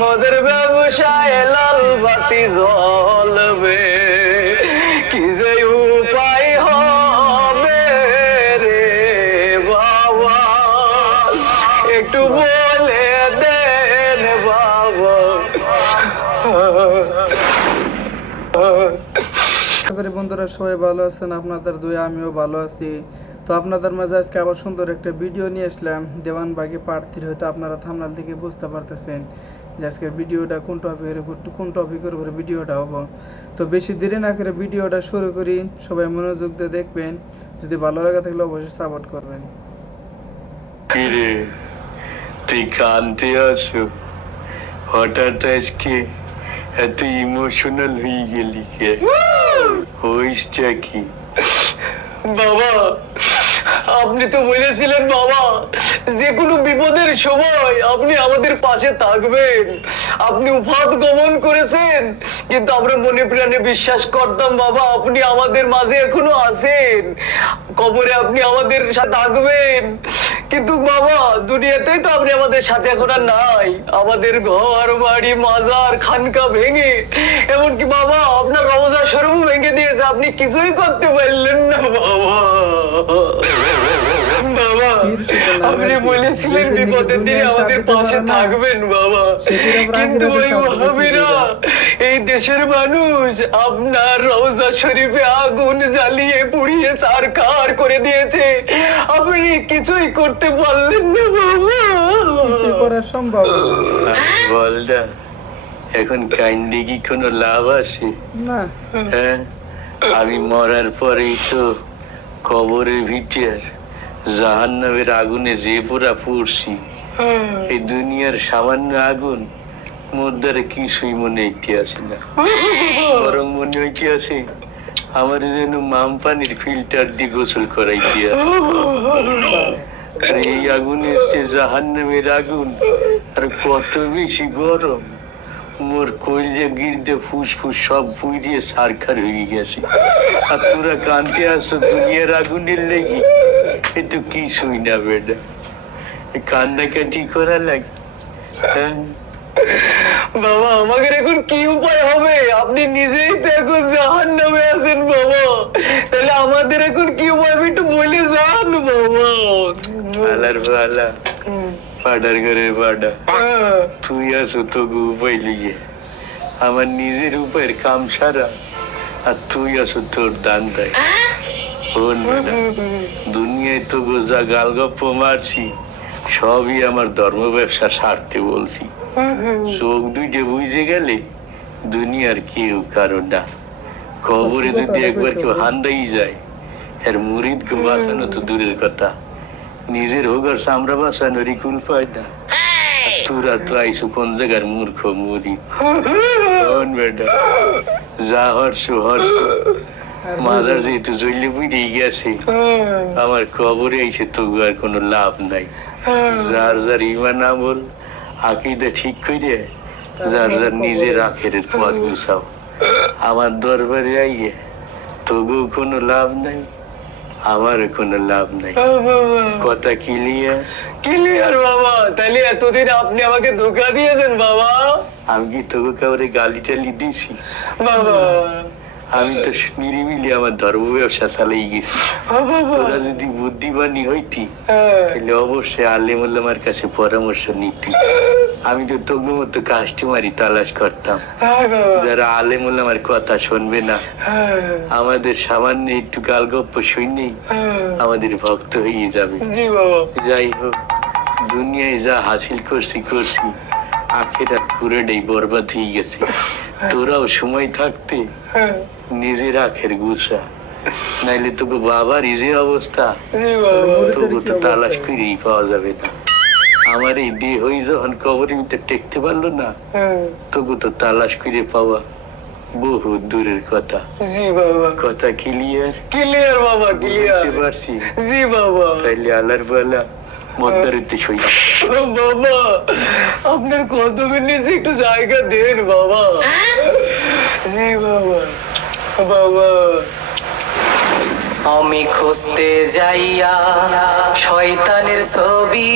মোদের ব্যবসায় লাল বাতি জ্বলবে, কি যে উপায় হবে রে বাবা, একটু বলে দেন বাবা। বন্ধুরা সবাই ভালো আছেন, আপনাদের দুই আমিও ভালো আছি। তো আপনাদের মাঝে আজকে আবার সুন্দর একটা ভিডিও নিয়ে আসলাম দেওয়ানবাগী পার্ট 3। হয়তো আপনারা থাম্বনেল থেকে বুঝতে পারতেছেন যে আজকের ভিডিওটা কোন টপিকের উপরে ভিডিওটা হবো। তো বেশি দেরি না করে ভিডিওটা শুরু করি, সবাই মনোযোগ দিয়ে দেখবেন, যদি ভালো লাগে থাকলে অবশ্যই সাপোর্ট করবেন। কিরে তুই কাঁদতে আছো হঠাৎ আজকে, এত ইমোশনাল হয়ে গেলি কে? হইসটা কি বাবা? আপনি তো বলেছিলেন বাবা, যে কোনো বিপদের সময় আপনি আমাদের পাশে থাকবেন। আপনি উফাত গমন করেছেন, কিন্তু আমরা মনে প্রাণে বিশ্বাস করতাম বাবা আপনি আমাদের মাঝে এখনো আছেন, কবরে আপনি আমাদের সাথে থাকবেন। কিন্তু বাবা দুনিয়াতেই তো আপনি আমাদের সাথে এখন আর নাই। আমাদের ঘর বাড়ি মাজার খানকা ভেঙে, এমনকি বাবা আপনার রওজা শরীফ ভেঙে দিয়েছে, আপনি কিছুই করতে পারলেন না বাবা। বাবা আপনি বলেছিলেন বিপদের দিনে আমাদের পাশে থাকবেন বাবা, কিন্তু ওই ওয়াহাবিরা এই দেশের মানুষ আপনার রওজা শরীফে আগুন জ্বালিয়ে পুড়িয়ে ছারখার করে দিয়েছে, আপনি কিছুই করতে পারলেন না বাবা। কিছু করা সম্ভব বলটা এখন কাইন্ডে কি কোনো লাভ আছে? না। হ্যাঁ, আমি মরার পরেই তো কবরের ভিতর জাহান্নামের আগুনে যে পুরা পড়ছি। এই দুনিয়ার সামান্য আগুন মোর দ্বারা কিছুই মনে হইতে আসে না, বরং মনে হইতে আসে আমার যেন মাম পানির ফিল্টার দিয়ে গোসল করাই দিয়া। এই আগুন এসছে জাহান্নামের আগুন, আর কত বেশি গরম, মোর কইলে গির্দে ফুসফুস সব পুড়িয়ে ছারখার হয়ে গেছে। আর তোরা কানতে আসো দুনিয়ার আগুনের লেগে, এ তো কিছুই না বেটা, কান্নাকাটি করা লাগে। হ্যাঁ বাবা আমাদের এখন কি উপায় হবে? আপনি নিজেই তো এখন জাহান্নামে আছেন বাবা, তাহলে আমাদের এখন কি উপায় একটু বলে যান বাবা। আলার বালা পাডার ঘরে পাডা, তুই আছো তোকে উপায় লিগে, আমার নিজের উপায়ের কাম সারা, আর তুই আছো তোর দান দেয়। দুনিয়ায় তো যা গালগপ্প মারছি সবই আমার ধর্ম ব্যবসা সারতে বলছি। চোখ দুইটে বুঝে গেলে দুনিয়ার কেউ কারো না। কবরে যদি একবার কেউ হান্দাই যায়, এর মুরিদকে বাঁচানো তো দূরের কথা, নিজের হোক আর চামড়া বাঁচানোরই কুল পায় না। তোরা তো আইসো কোন জায়গার মূর্খ মুড়ি বেটা, যা হরছো হরছো, মাজার যেহেতু জইলে বুঝেই গেছে, আমার কবরে আইসে তবু আর কোনো লাভ নাই। যার যার ইমান আমল আকীদা ঠিক করে যার যার নিজের আখেরের পথ গুছাও। আমার দরবারে আইয়ে তবুও কোনো লাভ নাই, আমার কোনো লাভ নাই। কথা ক্লিয়ার? ক্লিয়ার বাবা। তাহলে এতদিন আপনি আমাকে ধোঁকা দিয়েছেন বাবা? আমি কি তোকে কাউরে গালি টালি দিয়েছি বাবা? আমি তো নিরিবিলি আমার ধর্ম ব্যবসা চালাই গেছি। তোরা যদি বুদ্ধিমানী হইতি তাহলে অবশ্যই আলেম ওলামার কাছে পরামর্শ নিতি। আমি তো তোর মতো কাস্টমারই তালাশ করতাম, যারা আলেম ওলামার কথা শুনবে না, আমাদের সামান্য একটু গালগপ্প শুনেই আমাদের ভক্ত হয়ে যাবে। যাই হোক, দুনিয়ায় যা হাসিল করছি আখেরাত পুরোটাই বরবাদ হয়ে গেছে। তোরাও সময় থাকতে নিজের আখের গুছা, নাইলে তোকে বাবার যে অবস্থা তোকে তো তালাশ করেই পাওয়া যাবে না। আমার এই দেহই যখন কবরের ভিতরে টেকতে পারলো না, তোকে তো তালাশ করে পাওয়া বহু দূরের কথা। কথা ক্লিয়ার? ক্লিয়ার বাবা, ক্লিয়ার পারছি। জি বাবা। তাইলে আলার বালা মদ্দারিতে সই বাবা, আপনার কদমের নিচে একটু জায়গা দেন বাবা। জি বাবা। বাবা আমি খুঁজতে যাইয়া শয়তানের ছবি,